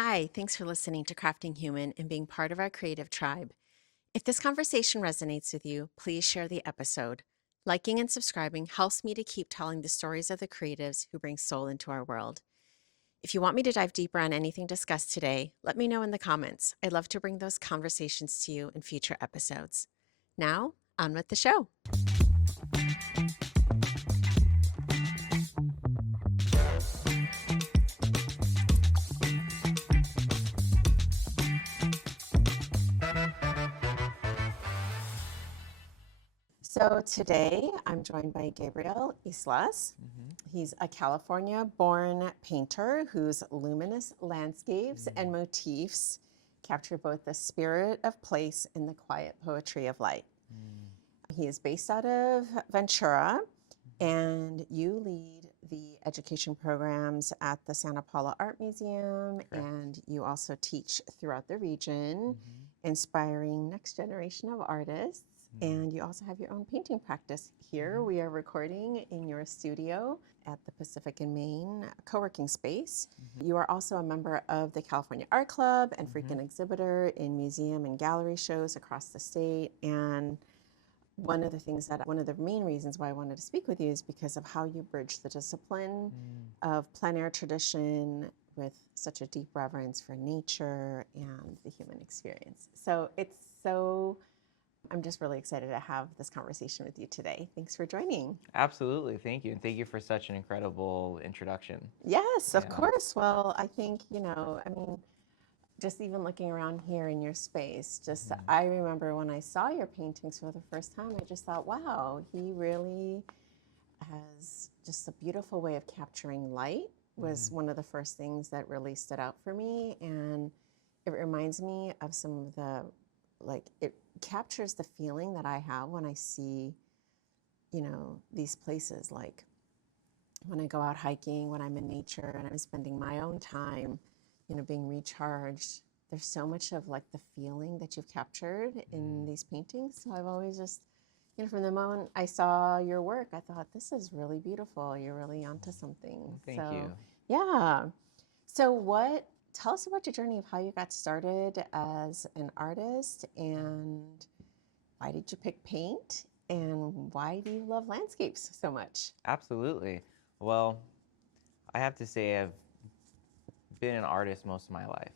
Hi, thanks for listening to Crafting Human and being part of our creative tribe. If this conversation resonates with you, please share the episode. Liking and subscribing helps me to keep telling the stories of the creatives who bring soul into our world. If you want me to dive deeper on anything discussed today, let me know in the comments. I'd love to bring those conversations to you in future episodes. Now, on with the show. So today I'm joined by Gabriel Islas. He's a California-born painter whose luminous landscapes and motifs capture both the spirit of place and the quiet poetry of light. He is based out of Ventura, and you lead the education programs at the Santa Paula Art Museum, and you also teach throughout the region, inspiring next generation of artists. And you also have your own painting practice here. We are recording in your studio at the Pacific and Maine co-working space. You are also a member of the California Art Club and frequent exhibitor in museum and gallery shows across the state. And one of the main reasons why I wanted to speak with you is because of how you bridge the discipline of plein air tradition with such a deep reverence for nature and the human experience. I'm just really excited to have this conversation with you today. Thanks for joining. Absolutely. Thank you. And thank you for such an incredible introduction. Yes, of course. Well, I think, just even looking around here in your space, I remember when I saw your paintings for the first time, I just thought, wow, he really has just a beautiful way of capturing light was one of the first things that really stood out for me. And it reminds me of some of it captures the feeling that I have when I see, these places, like when I go out hiking, when I'm in nature and I'm spending my own time, being recharged. There's so much of like the feeling that you've captured in these paintings. So I've always just, from the moment I saw your work, I thought, this is really beautiful. You're really onto something. Thank you. Yeah. Tell us about your journey of how you got started as an artist, and why did you pick paint, and why do you love landscapes so much? Absolutely. Well, I have to say I've been an artist most of my life.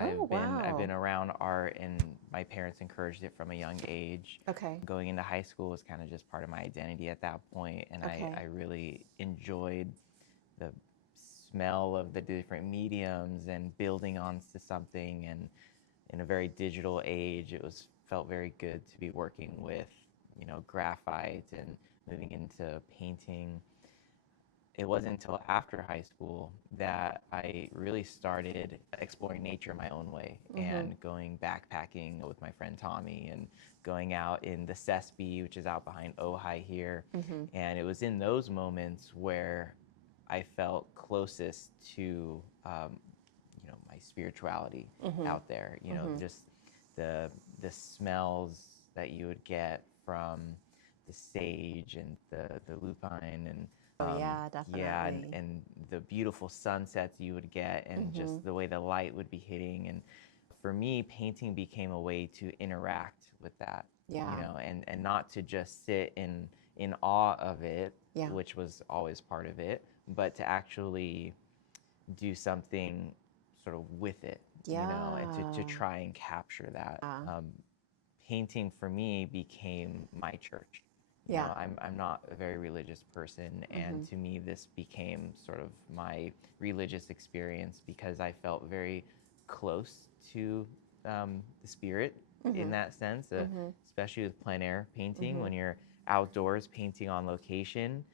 Oh, I've been wow. around art, and my parents encouraged it from a young age. Okay. Going into high school was kind of just part of my identity at that point, and Okay. I really enjoyed the smell of the different mediums and building onto something. And in a very digital age, felt very good to be working with, graphite and moving into painting. It wasn't until after high school that I really started exploring nature my own way and going backpacking with my friend Tommy and going out in the Sespe, which is out behind Ojai here. And it was in those moments where I felt closest to, my spirituality out there. Just the smells that you would get from the sage and the lupine and Oh, yeah, yeah, definitely. and the beautiful sunsets you would get, and just the way the light would be hitting. And for me, painting became a way to interact with that, Yeah. and not to just sit in awe of it, Yeah. which was always part of it, but to actually do something sort of with it, and to Yeah. try and capture that. Uh, Painting for me became my church. yeah. I'm not a very religious person, and to me, this became sort of my religious experience because I felt very close to the spirit in that sense, especially with plein air painting. When you're outdoors painting on location,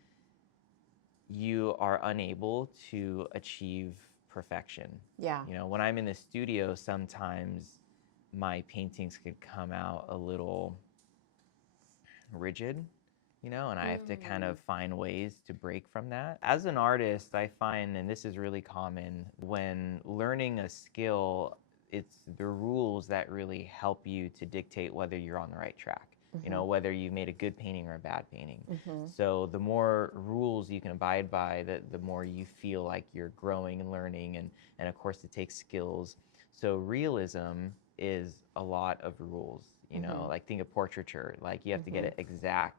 you are unable to achieve perfection. Yeah. When I'm in the studio, sometimes my paintings could come out a little rigid, and I have to kind of find ways to break from that. As an artist, I find, and this is really common, when learning a skill, it's the rules that really help you to dictate whether you're on the right track. you know, whether you've made a good painting or a bad painting. Mm-hmm. So the more rules you can abide by, the more you feel like you're growing and learning, and of course it takes skills. So realism is a lot of rules, you know, like think of portraiture, like you have to get it exact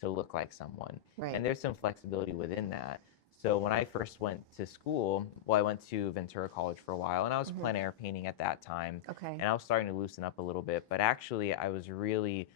to look like someone. Right. And there's some flexibility within that. So when I first went to school, well, I went to Ventura College for a while, and I was plein air painting at that time. Okay. And I was starting to loosen up a little bit, but actually I was really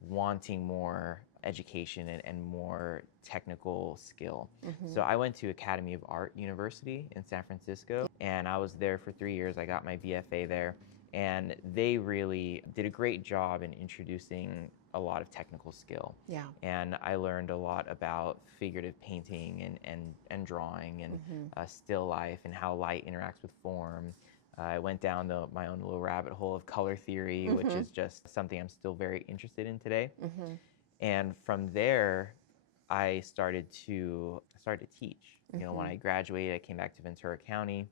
wanting more education and more technical skill. So I went to Academy of Art University in San Francisco, and I was there for 3 years. I got my BFA there, and they really did a great job in introducing a lot of technical skill. Yeah. And I learned a lot about figurative painting and drawing and still life and how light interacts with form. I went down my own little rabbit hole of color theory, which is just something I'm still very interested in today. And from there, I started to teach. You know, when I graduated, I came back to Ventura County,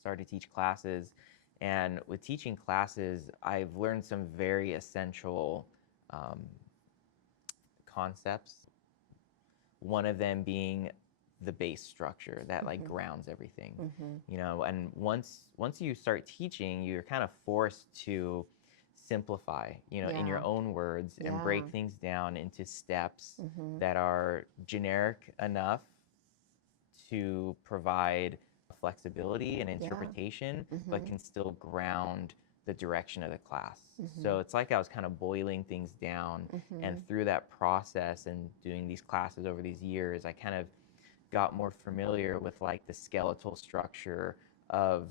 started to teach classes. And with teaching classes, I've learned some very essential concepts. One of them being the base structure that like grounds everything, you know. And once you start teaching, you're kind of forced to simplify, you know, in your own words and break things down into steps that are generic enough to provide flexibility and interpretation, but can still ground the direction of the class. So it's like I was kind of boiling things down, and through that process and doing these classes over these years, I kind of got more familiar with like the skeletal structure of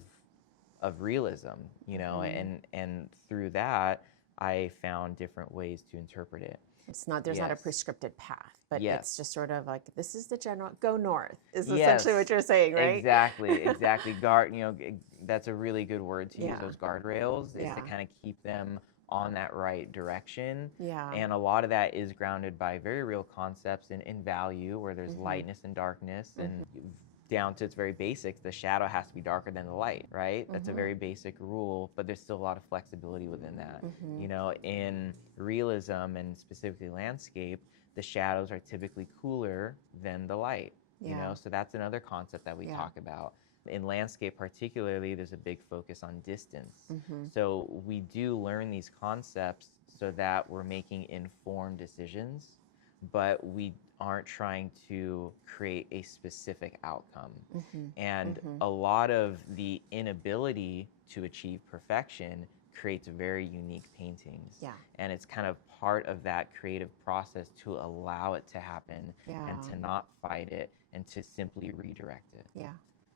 realism, you know, and through that I found different ways to interpret it. There's not a Yes. prescripted path, but Yes. it's just sort of like, this is the general, go north is Yes. essentially what you're saying, right? Exactly. Guard, you know, that's a really good word to use, Yeah. those guardrails, is to Yeah. kind of keep them on that right direction. Yeah. And a lot of that is grounded by very real concepts in value, where there's lightness and darkness, and down to its very basics, the shadow has to be darker than the light, right? That's a very basic rule, but there's still a lot of flexibility within that. You know, in realism and specifically landscape, the shadows are typically cooler than the light, you know? So that's another concept that we talk about. In landscape particularly, there's a big focus on distance. So we do learn these concepts so that we're making informed decisions, but we aren't trying to create a specific outcome. And a lot of the inability to achieve perfection creates very unique paintings. Yeah. And it's kind of part of that creative process to allow it to happen and to not fight it and to simply redirect it. Yeah,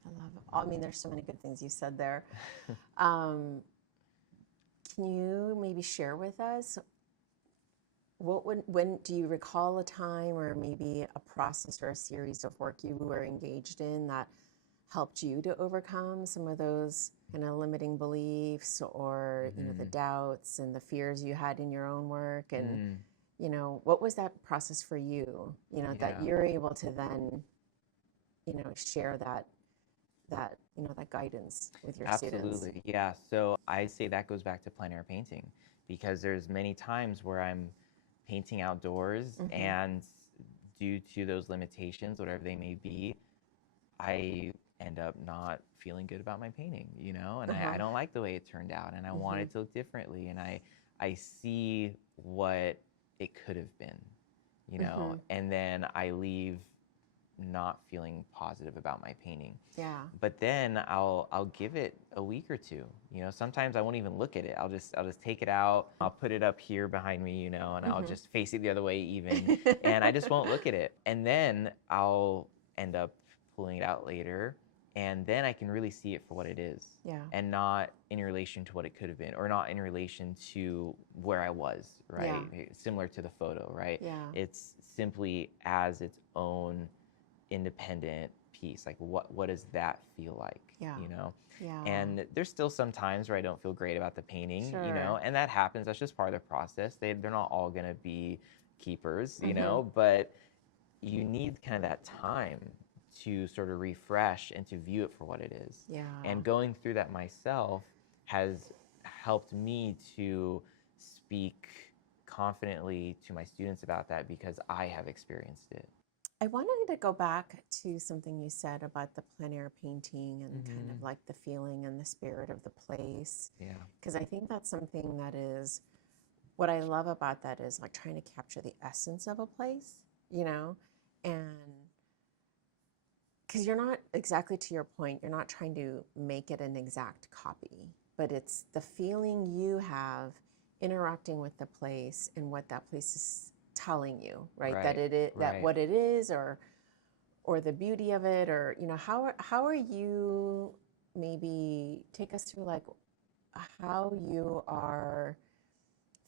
I love it. I mean, there's so many good things you said there. Can you maybe share with us when do you recall a time or maybe a process or a series of work you were engaged in that helped you to overcome some of those kind of limiting beliefs or you know, the doubts and the fears you had in your own work? And you know, what was that process for you, you know, that you're able to then, you know, share that you know, that guidance with your students? Absolutely, yeah. So I say that goes back to plein air painting, because there's many times where I'm painting outdoors and due to those limitations, whatever they may be, I end up not feeling good about my painting, you know, and I don't like the way it turned out, and I want it to look differently, and I see what it could have been, you know, and then I leave not feeling positive about my painting. Yeah. But then I'll give it a week or two. You know, sometimes I won't even look at it. I'll just take it out. I'll put it up here behind me, you know, and I'll just face it the other way even, and I just won't look at it. And then I'll end up pulling it out later, and then I can really see it for what it is. Yeah. And not in relation to what it could have been, or not in relation to where I was, right? Similar to the photo, right? Yeah. It's simply as its own independent piece. Like what does that feel like? You know? Yeah. And there's still some times where I don't feel great about the painting, you know, and that happens. That's just part of the process. They're not all gonna be keepers, you know, but you need kind of that time to sort of refresh and to view it for what it is. Yeah. And going through that myself has helped me to speak confidently to my students about that because I have experienced it. I wanted to go back to something you said about the plein air painting and kind of like the feeling and the spirit of the place. Yeah. Because I think that's something that is what I love about that is like trying to capture the essence of a place, you know, and because you're not exactly to your point, you're not trying to make it an exact copy, but it's the feeling you have interacting with the place and what that place is telling you, right? That Right. it is that Right. what it is, or the beauty of it, or you know, how are you, maybe take us through like how you are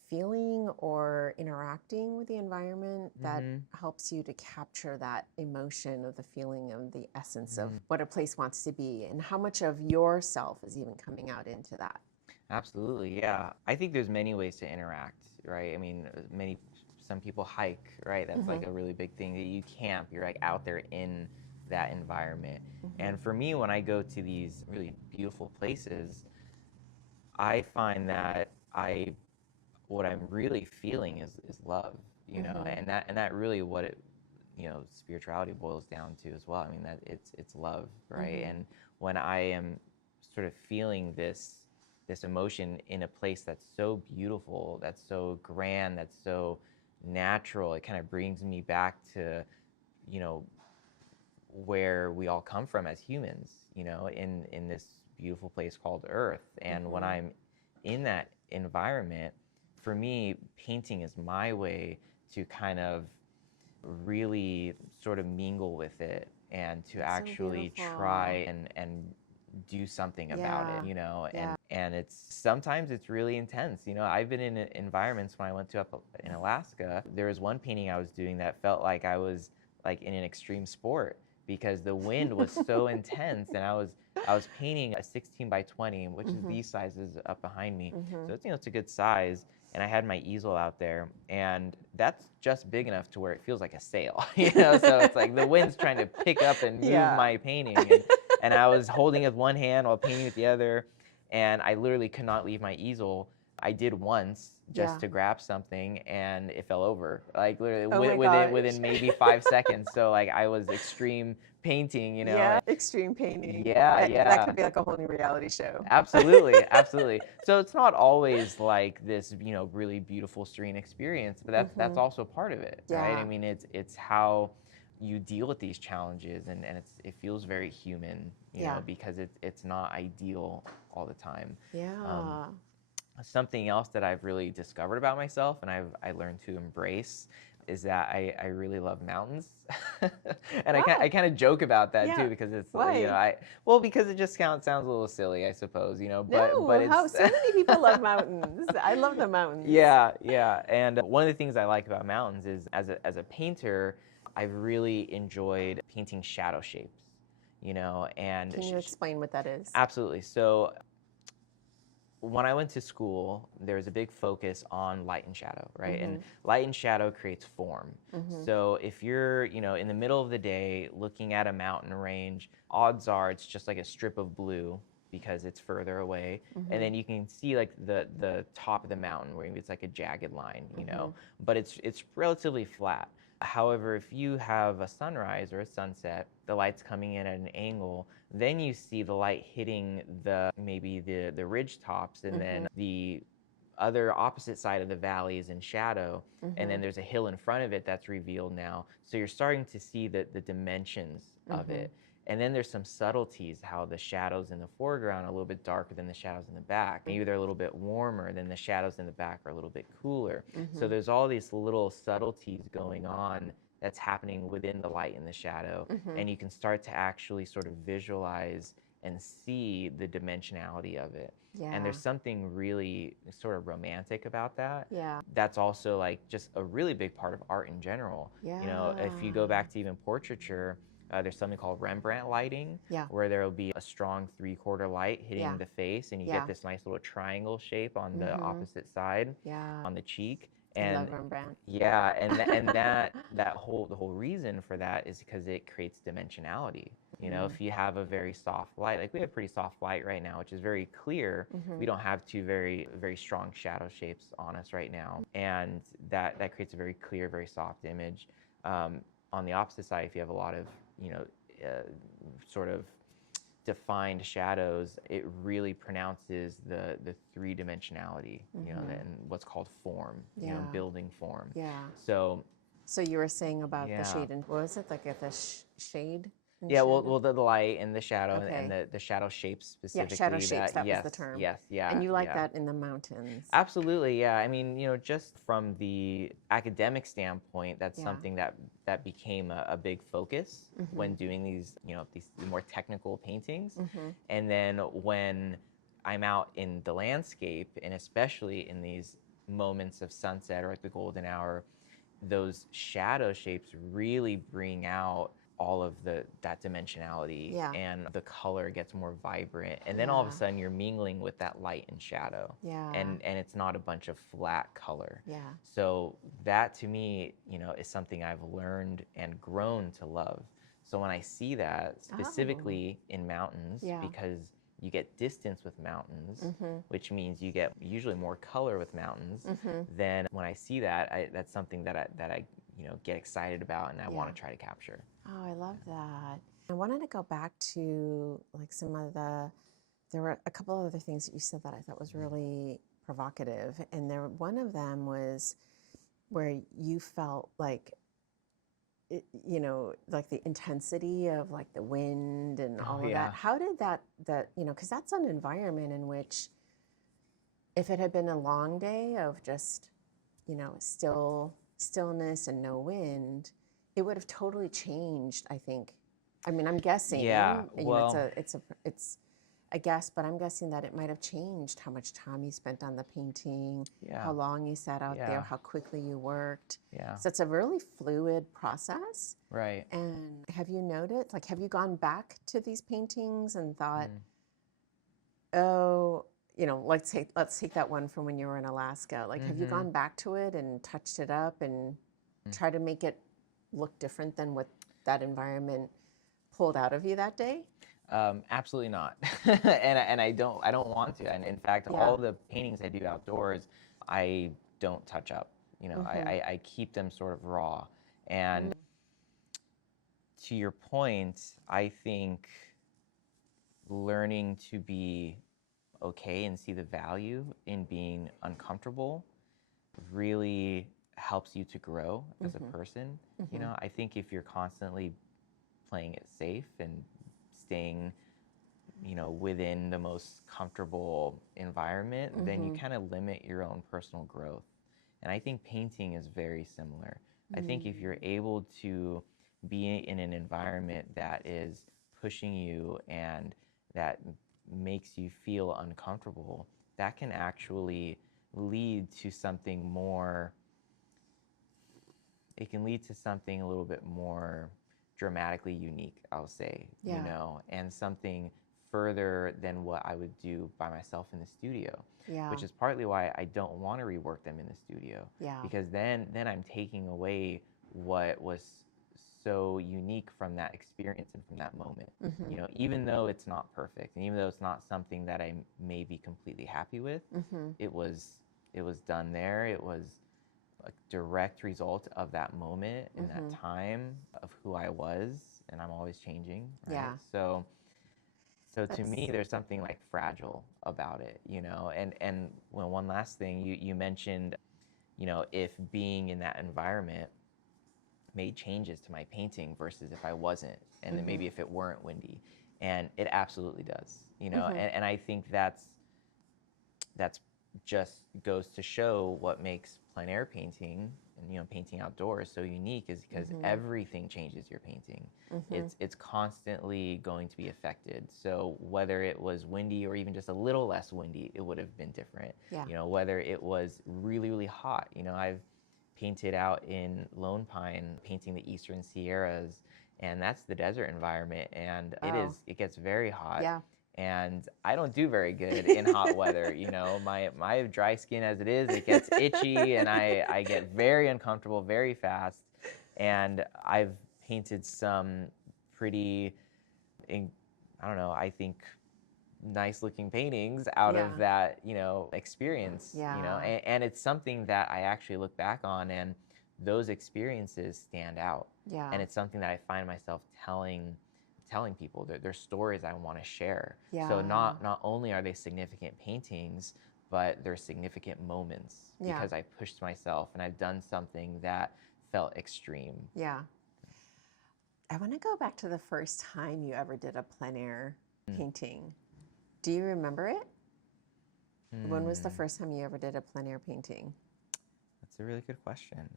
feeling or interacting with the environment that helps you to capture that emotion of the feeling of the essence of what a place wants to be, and how much of yourself is even coming out into that. Absolutely, yeah. I think there's many ways to interact, right? I mean, some people hike, right? That's like a really big thing. That you camp, you're like out there in that environment. And for me, when I go to these really beautiful places, I find that what I'm really feeling is love, and that really what it, spirituality boils down to as well. I mean, that it's love, right? And when I am sort of feeling this emotion in a place that's so beautiful, that's so grand, that's so natural, it kind of brings me back to, you know, where we all come from as humans, in this beautiful place called Earth. And when I'm in that environment, for me, painting is my way to kind of really sort of mingle with it and to It's so actually beautiful. try and do something about it, Yeah. and it's sometimes it's really intense. I've been in environments when I went to up in Alaska. There was one painting I was doing that felt like I was like in an extreme sport because the wind was so intense, and I was painting a 16 by 20, which is these sizes up behind me. So it's a good size. And I had my easel out there, and that's just big enough to where it feels like a sail, So it's like the wind's trying to pick up and move Yeah. my painting, and I was holding it with one hand while painting with the other, and I literally could not leave my easel. I did once just Yeah. to grab something, and it fell over, like literally Oh my within gosh. maybe 5 seconds. So like I was extreme painting, Yeah, extreme painting. Yeah, That yeah. could be like a whole new reality show. Absolutely, absolutely. So it's not always like this, really beautiful, serene experience, but that's also part of it, right? I Yeah. mean, it's how you deal with these challenges, and it feels very human, Yeah. because it's not ideal all the time. Yeah. Something else that I've really discovered about myself, and I learned to embrace, is that I really love mountains. And Wow. I kind of joke about that Yeah. too, because it's Why? well, because it just sounds a little silly, I suppose, but No, how it's so many people love mountains. I love the mountains. yeah, yeah. And one of the things I like about mountains is, as a painter, I've really enjoyed painting shadow shapes, and Can you explain what that is? absolutely. So when I went to school, there was a big focus on light and shadow, right? And light and shadow creates form. So if you're, in the middle of the day looking at a mountain range, odds are it's just like a strip of blue because it's further away. And then you can see like the top of the mountain where it's like a jagged line, but it's relatively flat. However, if you have a sunrise or a sunset, the light's coming in at an angle, then you see the light hitting maybe the ridge tops, and then the other opposite side of the valley is in shadow, and then there's a hill in front of it that's revealed now. So you're starting to see the dimensions of it. And then there's some subtleties, how the shadows in the foreground are a little bit darker than the shadows in the back. Maybe they're a little bit warmer, than the shadows in the back are a little bit cooler. So there's all these little subtleties going on that's happening within the light and the shadow. And you can start to actually sort of visualize and see the dimensionality of it. Yeah. And there's something really sort of romantic about that. Yeah. That's also like just a really big part of art in general. If you go back to even portraiture, there's something called Rembrandt lighting, Yeah. where there will be a strong 3/4 light hitting Yeah. the face, and you Yeah. get this nice little triangle shape on the opposite side, Yeah. on the cheek. I And love Rembrandt. yeah, and that the whole reason for that is because it creates dimensionality. You know, if you have a very soft light, like we have pretty soft light right now, which is very clear, we don't have two very strong shadow shapes on us right now. And that creates a very clear, very soft image. On the opposite side, if you have a lot of, you know, sort of defined shadows, it really pronounces the three-dimensionality, you know, and what's called form, you know, building form. Yeah. So you were saying about the yeah. shade, and what was it, like the shade? And Yeah, shadow? well, the light and the shadow and Okay. the shadow shapes Yeah, specifically. shadow shapes, that was yes, the term. yes, yeah, And you like yeah. that in the mountains. Absolutely, yeah. I mean, you know, just from the academic standpoint, that's Yeah. something that became a big focus when doing these, you know, these more technical paintings. And then when I'm out in the landscape, and especially in these moments of sunset or at the golden hour, those shadow shapes really bring out all of that dimensionality, Yeah. and the color gets more vibrant, and then all of a Yeah. sudden you're mingling with that light and shadow, Yeah. and it's not a bunch of flat color. Yeah. So that to me, you know, is something I've learned and grown to love. So when I see that specifically in mountains, Yeah. because you get distance with mountains, which means you get usually more color with mountains. Then when I see that, that's something that I you know, get excited about, and I want to try to capture. Oh, I love that. I wanted to go back to like some of there were a couple of other things that you said that I thought was really provocative. And one of them was where you felt like, you know, like the intensity of like the wind and all of yeah. that. How did that, you know, because that's an environment in which if it had been a long day of just, you know, stillness and no wind, it would have totally changed, I think. I mean, I'm guessing. Yeah, You know, well, it's a guess, but I'm guessing that it might have changed how much time you spent on the painting, yeah, how long you sat out there, yeah, how quickly you worked. yeah, So it's a really fluid process. right. And have you noted, like, have you gone back to these paintings and thought, oh, you know, let's take that one from when you were in Alaska. Like, have you gone back to it and touched it up and try to make it look different than what that environment pulled out of you that day? Absolutely not, and I don't want to. And in fact, all the paintings I do outdoors, I don't touch up. You know, I keep them sort of raw. And to your point, I think learning to be okay and see the value in being uncomfortable really helps you to grow as a person. You know, I think if you're constantly playing it safe and staying, you know, within the most comfortable environment, then you kind of limit your own personal growth. And I think painting is very similar. I think if you're able to be in an environment that is pushing you and that makes you feel uncomfortable, that can actually lead to something more, it can lead to something a little bit more dramatically unique, I'll say, you know, and something further than what I would do by myself in the studio. Which is partly why I don't want to rework them in the studio. Because then I'm taking away what was so unique from that experience and from that moment. You know, even though it's not perfect, and even though it's not something that I may be completely happy with, it was done there. It was a direct result of that moment and that time of who I was, and I'm always changing, right? So to me, there's something like fragile about it, you know. And well, one last thing, you mentioned, you know, if being in that environment made changes to my painting versus if I wasn't, and then maybe if it weren't windy, and it absolutely does, you know. And I think that's just goes to show what makes plein air painting and, you know, painting outdoors so unique, is because everything changes your painting. It's constantly going to be affected. So whether it was windy or even just a little less windy, it would have been different. You know, whether it was really hot. You know, I've painted out in Lone Pine, painting the Eastern Sierras, and that's the desert environment, and it gets very hot. And I don't do very good in hot weather. You know, my dry skin as it is, it gets itchy, and I get very uncomfortable very fast. And I've painted some pretty I don't know, I think nice looking paintings out of that, experience, and it's something that I actually look back on, and those experiences stand out. And it's something that I find myself telling people that they're stories I want to share. So not only are they significant paintings, but they're significant moments because I pushed myself and I've done something that felt extreme. Yeah. I want to go back to the first time you ever did a plein air painting. Do you remember it? When was the first time you ever did a plein air painting? That's a really good question.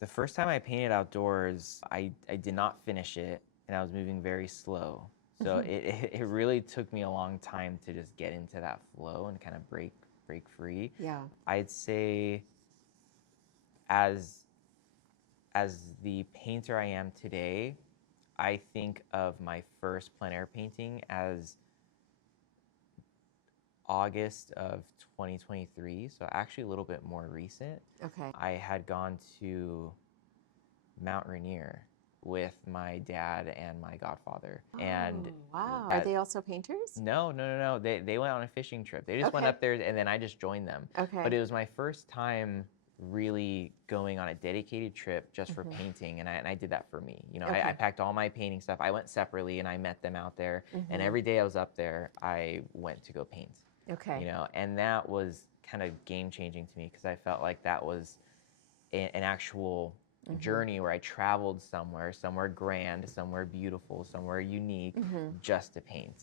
The first time I painted outdoors, I did not finish it, and I was moving very slow. So it really took me a long time to just get into that flow and kind of break free. Yeah. I'd say as the painter I am today, I think of my first plein air painting as August of 2023, so actually a little bit more recent. Okay. I had gone to Mount Rainier with my dad and my godfather. And wow. Are they also painters? No. They went on a fishing trip. They just went up there, and then I just joined them. Okay. But it was my first time really going on a dedicated trip just for painting, and I did that for me. I packed all my painting stuff. I went separately, and I met them out there. And every day I was up there, I went to go paint. Okay. And that was kind of game changing to me because I felt like that was an actual journey where I traveled somewhere grand, somewhere beautiful, somewhere unique, just to paint.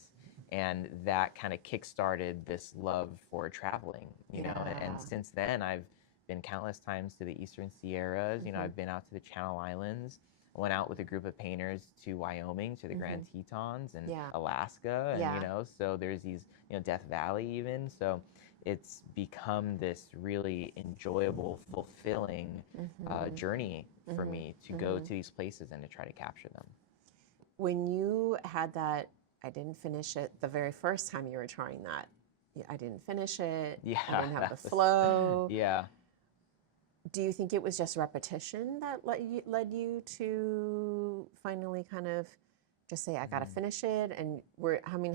And that kind of kickstarted this love for traveling, and since then I've been countless times to the Eastern Sierras. I've been out to the Channel Islands. I went out with a group of painters to Wyoming, to the Grand Tetons and Alaska, and so there's these, Death Valley even. So it's become this really enjoyable, fulfilling journey for me to go to these places and to try to capture them. When you had that, I didn't finish it the very first time you were trying that. I didn't finish it. Yeah, I didn't have the flow. Yeah. Do you think it was just repetition that led you to finally kind of just say, I got to finish it? And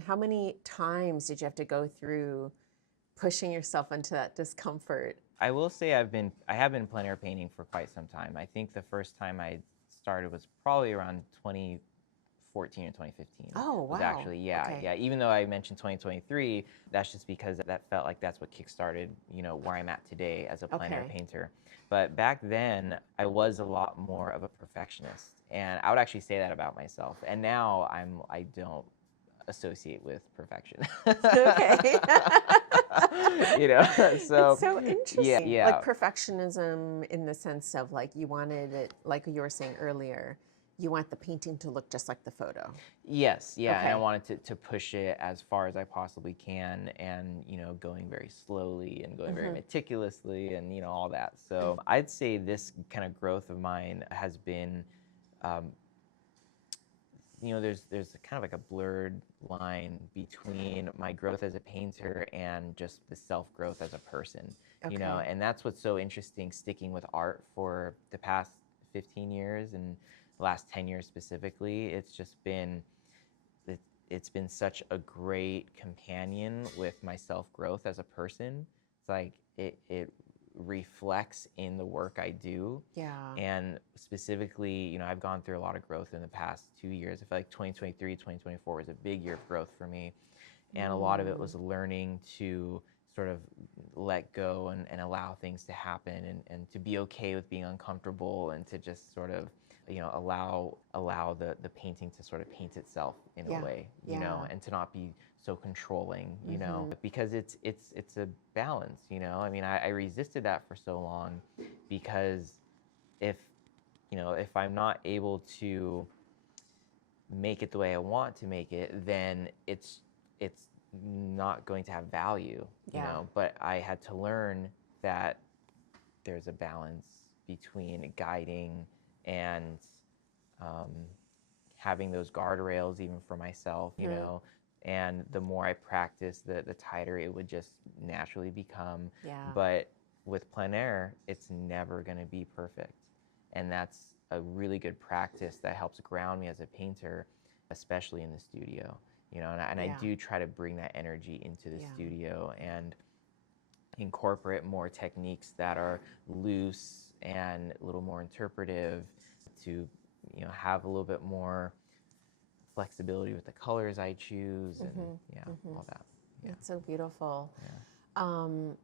how many times did you have to go through pushing yourself into that discomfort? I will say I have been plein air painting for quite some time. I think the first time I started was probably around 2014 or 2015. Oh, wow. Was actually, yeah. Even though I mentioned 2023, that's just because that felt like that's what kickstarted, where I'm at today as a plein air painter. But back then, I was a lot more of a perfectionist, and I would actually say that about myself. And now I don't associate with perfection. Okay. So it's so interesting. Yeah. Like perfectionism in the sense of like you wanted it, like you were saying earlier, you want the painting to look just like the photo. Yes, yeah, and I wanted to push it as far as I possibly can, and going very slowly and going very meticulously, and all that. So I'd say this kind of growth of mine has been, there's kind of like a blurred line between my growth as a painter and just the self-growth as a person. And that's what's so interesting sticking with art for the past 15 years and the last 10 years specifically. It's been such a great companion with my self-growth as a person. It's like it reflects in the work I do. Yeah. And specifically, I've gone through a lot of growth in the past 2 years. I feel like 2023, 2024 was a big year of growth for me. And a lot of it was learning to sort of let go and allow things to happen and to be okay with being uncomfortable and to just sort of, allow the painting to sort of paint itself in a way, and to not be so controlling, because it's a balance, I mean, I resisted that for so long because if I'm not able to make it the way I want to make it, then it's not going to have value, but I had to learn that there's a balance between guiding and having those guardrails even for myself, and the more I practiced, the tighter it would just naturally become. But with plein air, it's never going to be perfect, and that's a really good practice that helps ground me as a painter, especially in the studio, you know, and I Yeah. do try to bring that energy into the Yeah. studio and incorporate more techniques that are loose and a little more interpretive to, you know, have a little bit more flexibility with the colors I choose and all that. Yeah. It's so beautiful. Yeah.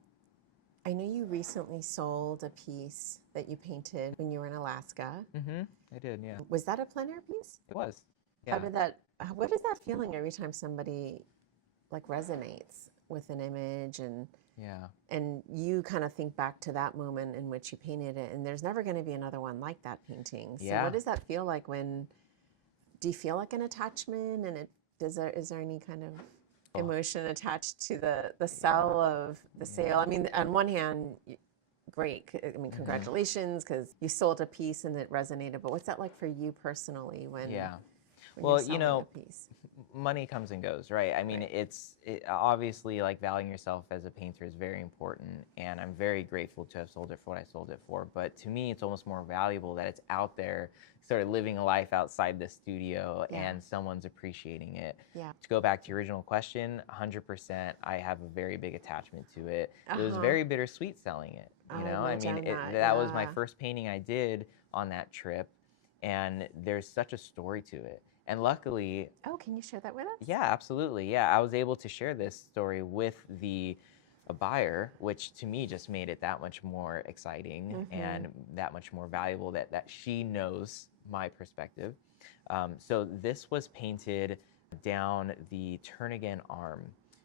I know you recently sold a piece that you painted when you were in Alaska. I did, yeah. Was that a plein air piece? It was. How Yeah. did that, what is that feeling every time somebody like resonates with an image and you kind of think back to that moment in which you painted it and there's never going to be another one like that painting. So Yeah. what does that feel like do you feel like an attachment and is there any kind of emotion attached to the sell of the sale? I mean, on one hand, great. I mean, congratulations because you sold a piece and it resonated. But what's that like for you personally when Yeah. when Well, you're selling a piece? money comes and goes, right? I mean, it obviously like valuing yourself as a painter is very important, and I'm very grateful to have sold it for what I sold it for. But to me, it's almost more valuable that it's out there, sort of living a life outside the studio, and someone's appreciating it. Yeah. To go back to your original question, 100%, I have a very big attachment to it. It was very bittersweet selling it. You know, I mean, that was my first painting I did on that trip, and there's such a story to it. And luckily, can you share that with us? yeah, absolutely. Yeah, I was able to share this story with the buyer, which to me just made it that much more exciting and that much more valuable that she knows my perspective. So this was painted down the Turnagain Arm,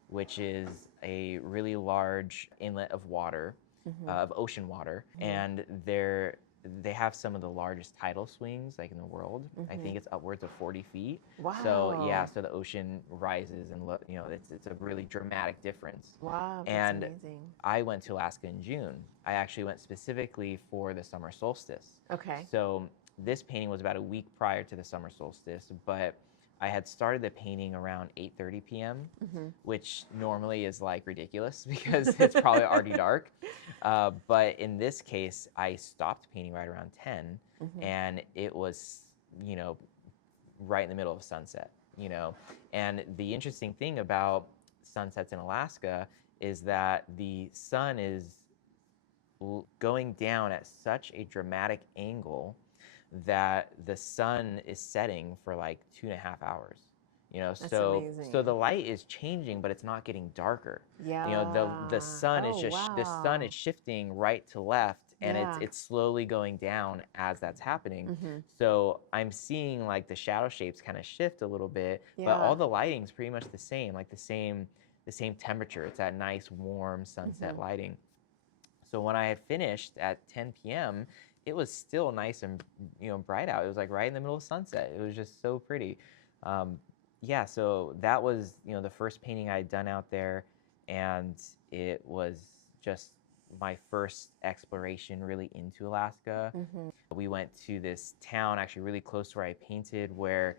which is a really large inlet of water, of ocean water, and they have some of the largest tidal swings like in the world. I think it's upwards of 40 feet. Wow. So yeah, so the ocean rises and you know, it's a really dramatic difference. Wow, that's And amazing. I went to Alaska in June. I actually went specifically for the summer solstice. Okay. So this painting was about a week prior to the summer solstice, but I had started the painting around 8:30 p.m., which normally is like ridiculous because it's probably already dark. But in this case, I stopped painting right around 10, and it was, you know, right in the middle of sunset, you know. And the interesting thing about sunsets in Alaska is that the sun is going down at such a dramatic angle that the sun is setting for like 2.5 hours. You know, That's so amazing. the light is changing, but it's not getting darker. Yeah. You know, the sun is just the sun is shifting right to left, and it's slowly going down as that's happening. So I'm seeing like the shadow shapes kind of shift a little bit, but all the lighting's pretty much the same, like the same temperature. It's that nice warm sunset lighting. So when I had finished at 10 p.m., it was still nice and, you know, bright out. It was like right in the middle of sunset. It was just so pretty. Yeah, so that was, you know, the first painting I had done out there, and it was just my first exploration really into Alaska. We went to this town actually really close to where I painted, where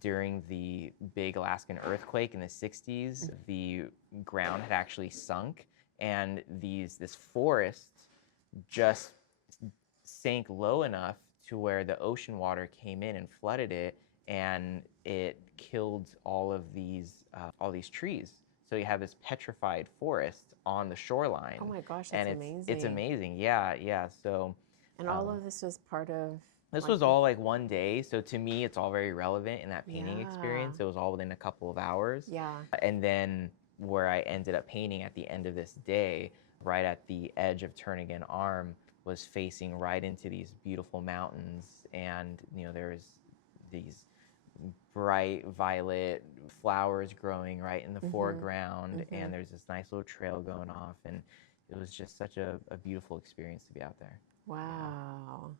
during the big Alaskan earthquake in the 60s, the ground had actually sunk, and this forest just sank low enough to where the ocean water came in and flooded it, and it killed all these trees. So you have this petrified forest on the shoreline. Oh my gosh, and that's it's amazing. Yeah. So And all of this was part of this was all like one day, so to me it's all very relevant in that painting experience. Yeah. It was all within a couple of hours. Yeah. And then where I ended up painting at the end of this day, right at the edge of Turnagain Arm, was facing right into these beautiful mountains, and you know, there's these bright violet flowers growing right in the foreground, and there's this nice little trail going off, and it was just such a beautiful experience to be out there. Wow.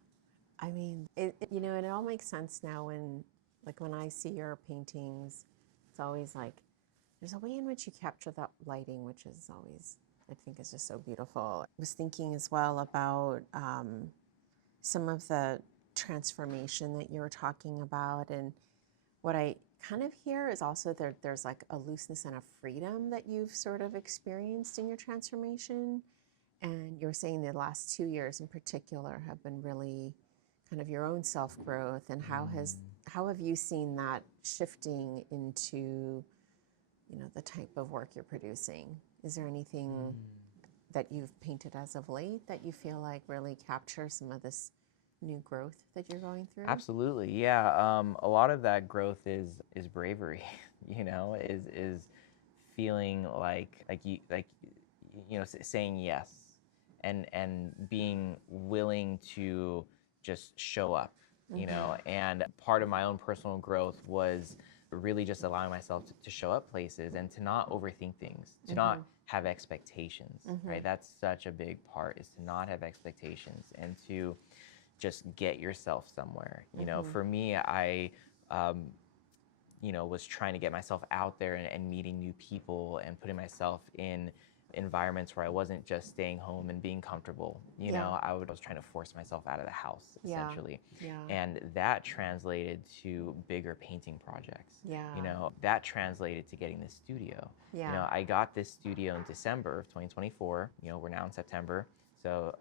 I mean, you know, and it all makes sense now when I see your paintings, it's always like, there's a way in which you capture that lighting, which is always, I think is just so beautiful. I was thinking as well about some of the transformation that you were talking about, and what I kind of hear is also there's like a looseness and a freedom that you've sort of experienced in your transformation. And you're saying the last 2 years in particular have been really kind of your own self-growth, and how have you seen that shifting into, you know, the type of work you're producing? Is there anything that you've painted as of late that you feel like really captures some of this new growth that you're going through? Absolutely, yeah. A lot of that growth is bravery, you know, is feeling saying yes, and being willing to just show up, you know. And part of my own personal growth was really just allowing myself to show up places and to not overthink things, to not have expectations, right? That's such a big part, is to not have expectations and to just get yourself somewhere. You know, for me, I was trying to get myself out there and meeting new people and putting myself in environments where I wasn't just staying home and being comfortable. You know, I was trying to force myself out of the house, essentially. And that translated to bigger painting projects. You know, that translated to getting this studio. You know, I got this studio in December of 2024. You know, we're now in September. So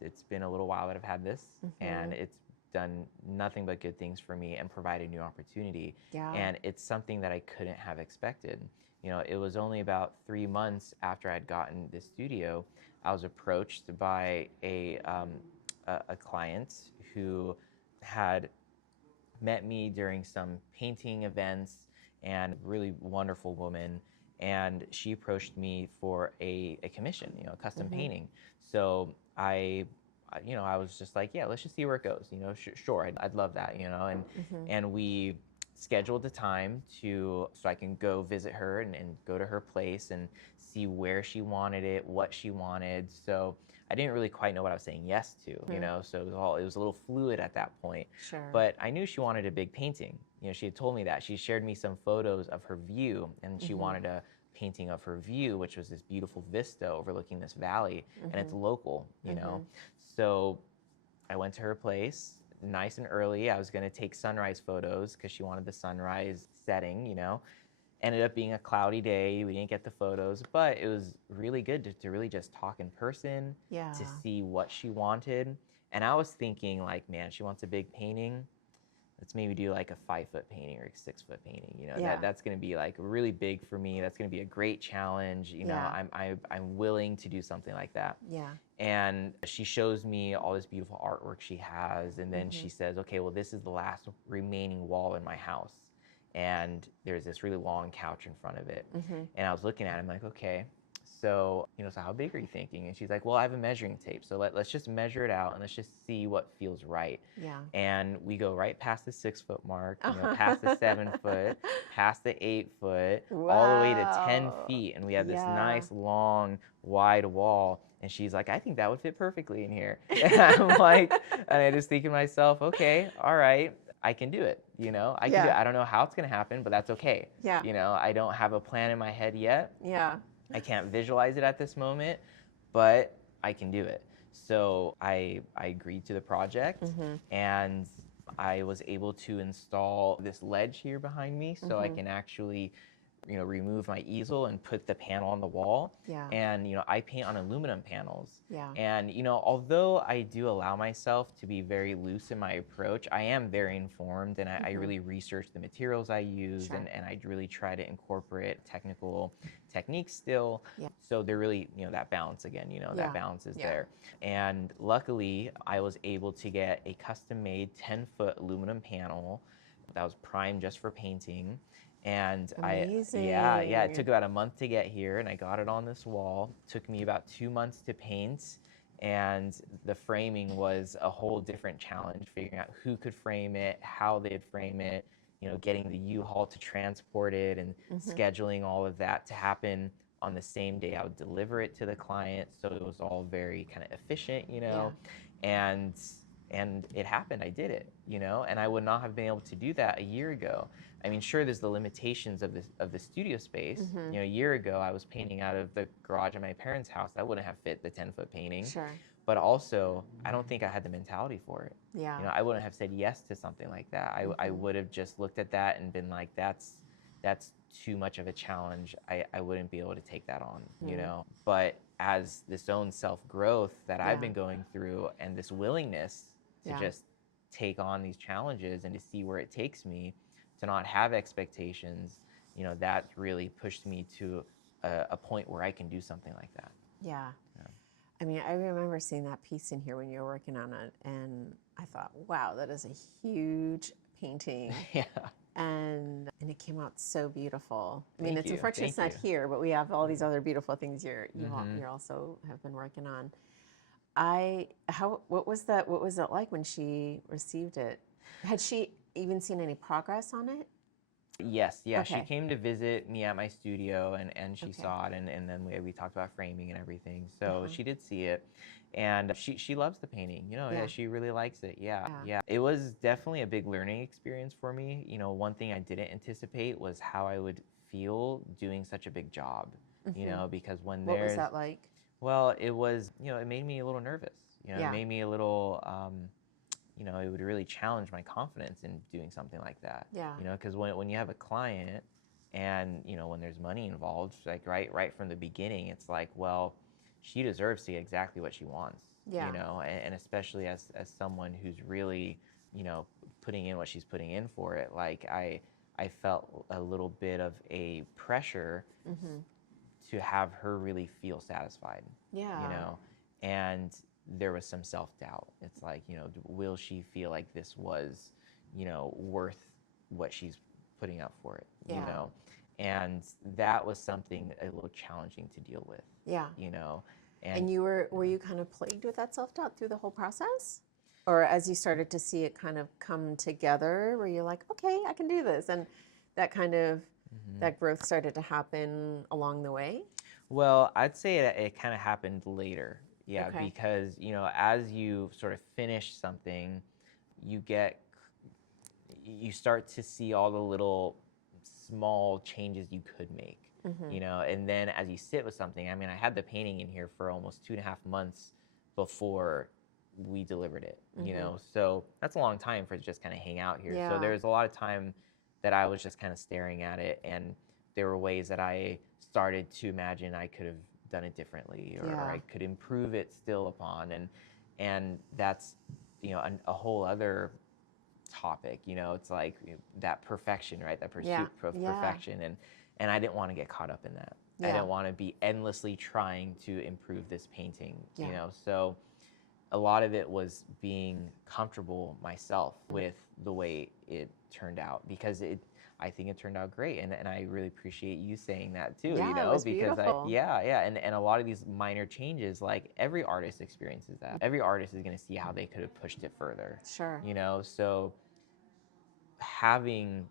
it's been a little while that I've had this, and it's done nothing but good things for me and provided new opportunity. And it's something that I couldn't have expected. You know, it was only about 3 months after I'd gotten this studio, I was approached by a client who had met me during some painting events, and really wonderful woman. And she approached me for a commission, you know, a custom painting. So I was just like, yeah, let's just see where it goes. You know, sure, I'd love that, you know. And we scheduled a time so I can go visit her and go to her place and see where she wanted it, what she wanted. So I didn't really quite know what I was saying yes to, you know, so it was a little fluid at that point. But I knew she wanted a big painting. You know, she had told me that. She shared me some photos of her view, and she wanted a painting of her view, which was this beautiful vista overlooking this valley, and it's local, you know. So I went to her place nice and early. I was going to take sunrise photos because she wanted the sunrise setting, you know. Ended up being a cloudy day. We didn't get the photos, but it was really good to really just talk in person, to see what she wanted. And I was thinking, like, man, she wants a big painting. Let's maybe do like a 5-foot painting or a 6-foot painting. You know, that's going to be like really big for me. That's going to be a great challenge. You know, I'm willing to do something like that. And she shows me all this beautiful artwork she has, and then she says, okay, well, this is the last remaining wall in my house, and there's this really long couch in front of it. And I was looking at it, I'm like, okay, so, you know, so how big are you thinking? And she's like, well, I have a measuring tape, so let's just measure it out and let's just see what feels right. And we go right past the 6-foot mark, you know, past the 7-foot, past the 8-foot, all the way to 10 feet. And we have this nice, long, wide wall. And she's like, I think that would fit perfectly in here. And I'm like, and I just think to myself, okay, all right, I can do it. You know, I can do it. I don't know how it's going to happen, but that's okay. You know, I don't have a plan in my head yet. I can't visualize it at this moment, but I can do it. So I agreed to the project, and I was able to install this ledge here behind me, so I can actually, you know, remove my easel and put the panel on the wall. And, you know, I paint on aluminum panels. And, you know, although I do allow myself to be very loose in my approach, I am very informed, and I really research the materials I use, and I really try to incorporate technical techniques still. So they're really, you know, that balance again, you know, that balance is there. And luckily, I was able to get a custom-made 10-foot aluminum panel that was primed just for painting. And Amazing. It took about a month to get here, and I got it on this wall. Took me about 2 months to paint, and the framing was a whole different challenge, figuring out who could frame it, how they'd frame it, you know, getting the U-Haul to transport it, and scheduling all of that to happen on the same day I would deliver it to the client. So it was all very kind of efficient, you know. And it happened. I did it, you know, and I would not have been able to do that a year ago. I mean, sure, there's the limitations of the studio space. You know, a year ago, I was painting out of the garage of my parents' house. That wouldn't have fit the 10-foot painting. But also, I don't think I had the mentality for it. You know, I wouldn't have said yes to something like that. I would have just looked at that and been like, that's too much of a challenge. I wouldn't be able to take that on, you know. But as this own self-growth that I've been going through, and this willingness to just take on these challenges and to see where it takes me, to not have expectations, that really pushed me to a point where I can do something like that. Yeah. Yeah. I mean, I remember seeing that piece in here when you were working on it, and I thought, wow, that is a huge painting. Yeah. And it came out so beautiful. I mean, Thank it's you. unfortunate it's Thank not you. here, but we have all these other beautiful things you're also have been working on. What was it like when she received it? Had she even seen any progress on it? Yes, yeah. She Okay. came to visit me at my studio, and she Okay. saw it, and then we talked about framing and everything. So she did see it, and she loves the painting. Yeah, Yeah. she really likes it. Yeah, Yeah. yeah. It was definitely a big learning experience for me. One thing I didn't anticipate was how I would feel doing such a big job. Because when What was there's that like? well, it was, it made me a little nervous. It Yeah. made me a little, it would really challenge my confidence in doing something like that. Yeah. Because when you have a client and, when there's money involved, like right from the beginning, it's like, well, she deserves to get exactly what she wants. Yeah. And especially as someone who's really, putting in what she's putting in for it, like I felt a little bit of a pressure to have her really feel satisfied. Yeah. And there was some self-doubt. It's like, will she feel like this was, worth what she's putting up for it? Yeah. And that was something a little challenging to deal with. Yeah. And you were you kind of plagued with that self-doubt through the whole process? Or as you started to see it kind of come together, were you like, okay, I can do this? And that kind of that growth started to happen along the way? Well, I'd say it kind of happened later. Yeah, Okay. because, as you sort of finish something, you you start to see all the little small changes you could make. And then as you sit with something, I mean, I had the painting in here for almost 2.5 months before we delivered it. So that's a long time for it to just kind of hang out here. So Yeah. there's a lot of time that I was just kind of staring at it, and there were ways that I started to imagine I could have done it differently, or Yeah. I could improve it still upon. And that's, a whole other topic. It's like that perfection, right? That pursuit of Yeah. perfection, and I didn't want to get caught up in that. I Yeah. didn't want to be endlessly trying to improve this painting. Yeah. So a lot of it was being comfortable myself with the way it turned out, because I think it turned out great, and I really appreciate you saying that too. Yeah, it was because beautiful. and a lot of these minor changes, like every artist experiences that. Every artist is going to see how they could have pushed it further. Sure. So having,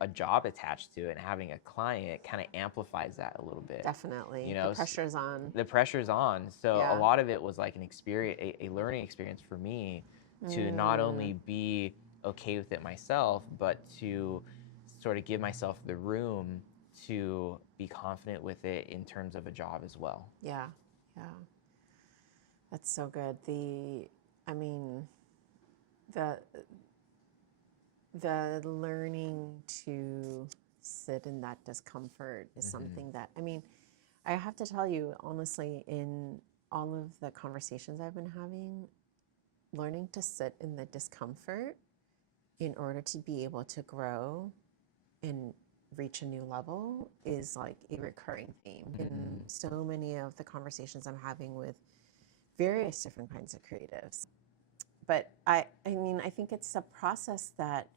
a job attached to it and having a client kind of amplifies that a little bit. Definitely. The pressure's on. The pressure's on. So Yeah. a lot of it was like an experience, a learning experience for me, to not only be okay with it myself, but to sort of give myself the room to be confident with it in terms of a job as well. Yeah. Yeah. That's so good. I mean, the learning to sit in that discomfort is something that, I mean, I have to tell you honestly, in all of the conversations I've been having, learning to sit in the discomfort in order to be able to grow and reach a new level is like a recurring theme in so many of the conversations I'm having with various different kinds of creatives. But I mean, I think it's a process that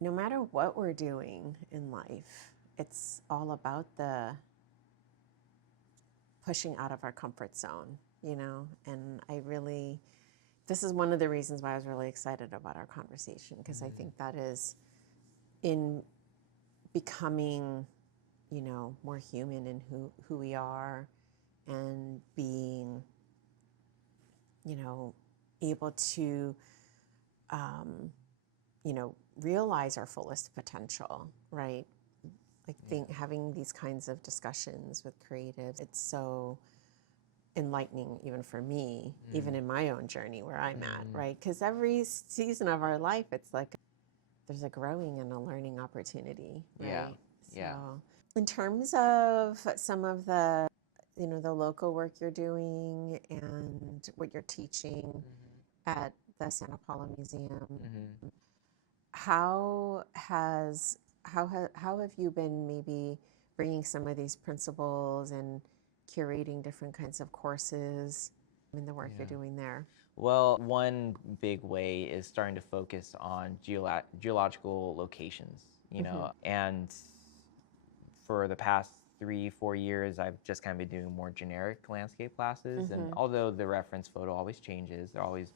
no matter what we're doing in life, it's all about the pushing out of our comfort zone, And this is one of the reasons why I was really excited about our conversation, because I think that is in becoming, more human in who we are, and being, able to, realize our fullest potential, right? Like having these kinds of discussions with creatives, it's so enlightening even for me, even in my own journey where I'm at, right? Because every season of our life, it's like there's a growing and a learning opportunity, right? Yeah. So in terms of some of the, the local work you're doing and what you're teaching at the Santa Paula Museum. Hmm. How has how have you been maybe bringing some of these principles and curating different kinds of courses in the work you're Yeah. doing there? Well, one big way is starting to focus on geological locations, Mm-hmm. and for the past 3, 4 years, I've just kind of been doing more generic landscape classes. And Mm-hmm. although the reference photo always changes, they're always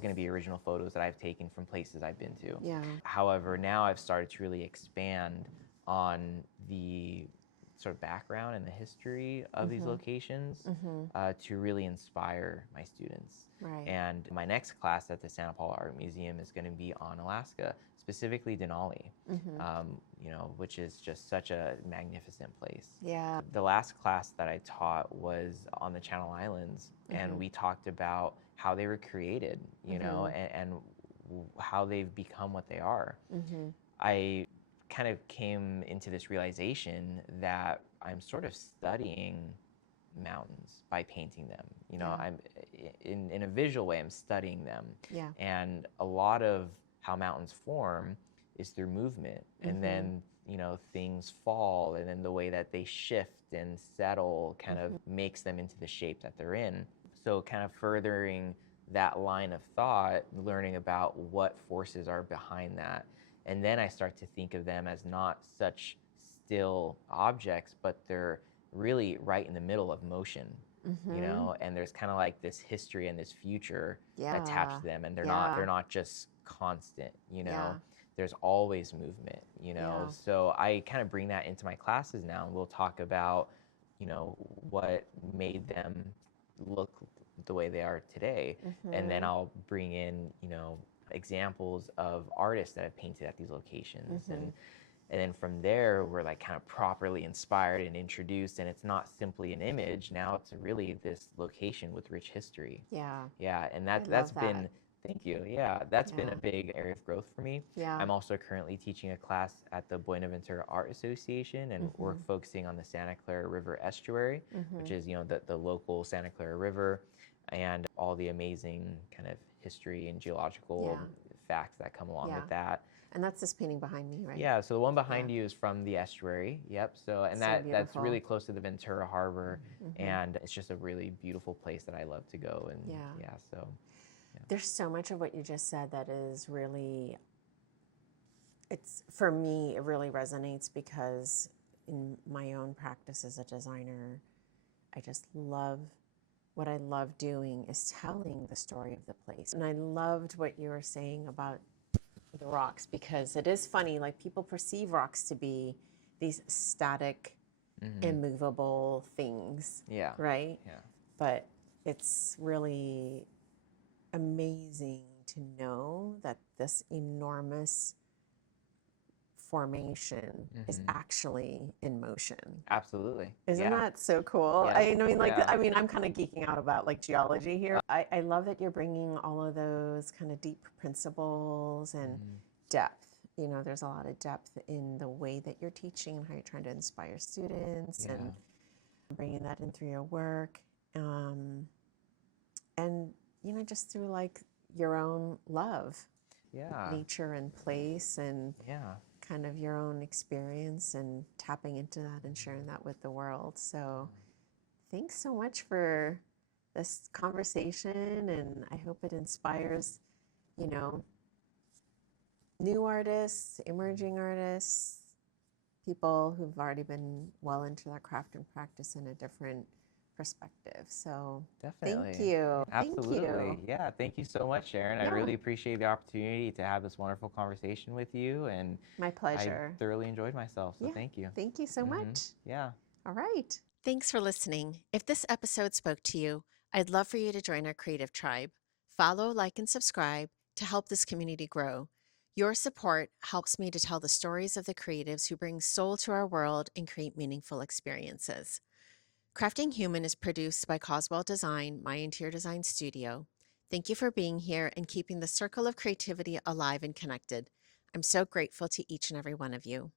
going to be original photos that I've taken from places I've been to. Yeah. However, now I've started to really expand on the sort of background and the history of these Mm-hmm. locations Mm-hmm. to really inspire my students. Right. And my next class at the Santa Paula Art Museum is going to be on Alaska, specifically Denali, Mm-hmm. which is just such a magnificent place. Yeah. The last class that I taught was on the Channel Islands, and Mm-hmm. we talked about how they were created, Mm-hmm. and how they've become what they are. Mm-hmm. I kind of came into this realization that I'm sort of studying mountains by painting them. Yeah. I'm in a visual way, I'm studying them. Yeah. And a lot of how mountains form is through movement. And Mm-hmm. then, things fall, and then the way that they shift and settle kind of makes them into the shape that they're in. So kind of furthering that line of thought, learning about what forces are behind that. And then I start to think of them as not such still objects, but they're really right in the middle of motion, Mm-hmm. and there's kind of like this history and this future attached Yeah. to them, and they're not Yeah. they're not just constant, Yeah. there's always movement, Yeah. so I kind of bring that into my classes now, and we'll talk about, what made them look the way they are today. And then Mm-hmm. I'll bring in, examples of artists that have painted at these locations. Mm-hmm. And then from there, we're like kind of properly inspired and introduced, and it's not simply an image. Now it's really this location with rich history. Yeah. Yeah, and I that's love that. been, thank you. Yeah, that's been Yeah. a big area of growth for me. Yeah. I'm also currently teaching a class at the Buenaventura Art Association, and we're Mm-hmm. focusing on the Santa Clara River estuary, Mm-hmm. which is, the local Santa Clara River, and all the amazing kind of history and geological Yeah. facts that come along Yeah. with that. And that's this painting behind me, right? Yeah, so the one behind Yeah. you is from the estuary. Yep. So, and So that's beautiful. really close to the Ventura Harbor, Mm-hmm. and it's just a really beautiful place that I love to go. And Yeah. so There's so much of what you just said that is really, it's for me, it really resonates because in my own practice as a designer, I just love what I love doing is telling the story of the place. And I loved what you were saying about the rocks because it is funny, like people perceive rocks to be these static, immovable things, yeah, right? yeah, But it's really amazing to know that this enormous formation is actually in motion. absolutely. Isn't Yeah. that so cool? Yeah. I mean, like, Yeah. I mean, I'm kind of geeking out about like geology here. I love that you're bringing all of those kind of deep principles and depth. There's a lot of depth in the way that you're teaching and how you're trying to inspire students Yeah. and bringing that in through your work. And, just through like your own love, Yeah. nature and place and Yeah. kind of your own experience and tapping into that and sharing that with the world. So thanks so much for this conversation, and I hope it inspires, new artists, emerging artists, people who've already been well into their craft and practice in a different perspective. So Definitely. thank you. Absolutely. Thank you. Yeah. Thank you so much, Sharon. I Yeah. really appreciate the opportunity to have this wonderful conversation with you, and My pleasure. I thoroughly enjoyed myself. So Yeah. thank you. Thank you so much. Yeah. All right. Thanks for listening. If this episode spoke to you, I'd love for you to join our creative tribe. Follow, like, and subscribe to help this community grow. Your support helps me to tell the stories of the creatives who bring soul to our world and create meaningful experiences. Crafting Human is produced by Coswell Design, my interior design studio. Thank you for being here and keeping the circle of creativity alive and connected. I'm so grateful to each and every one of you.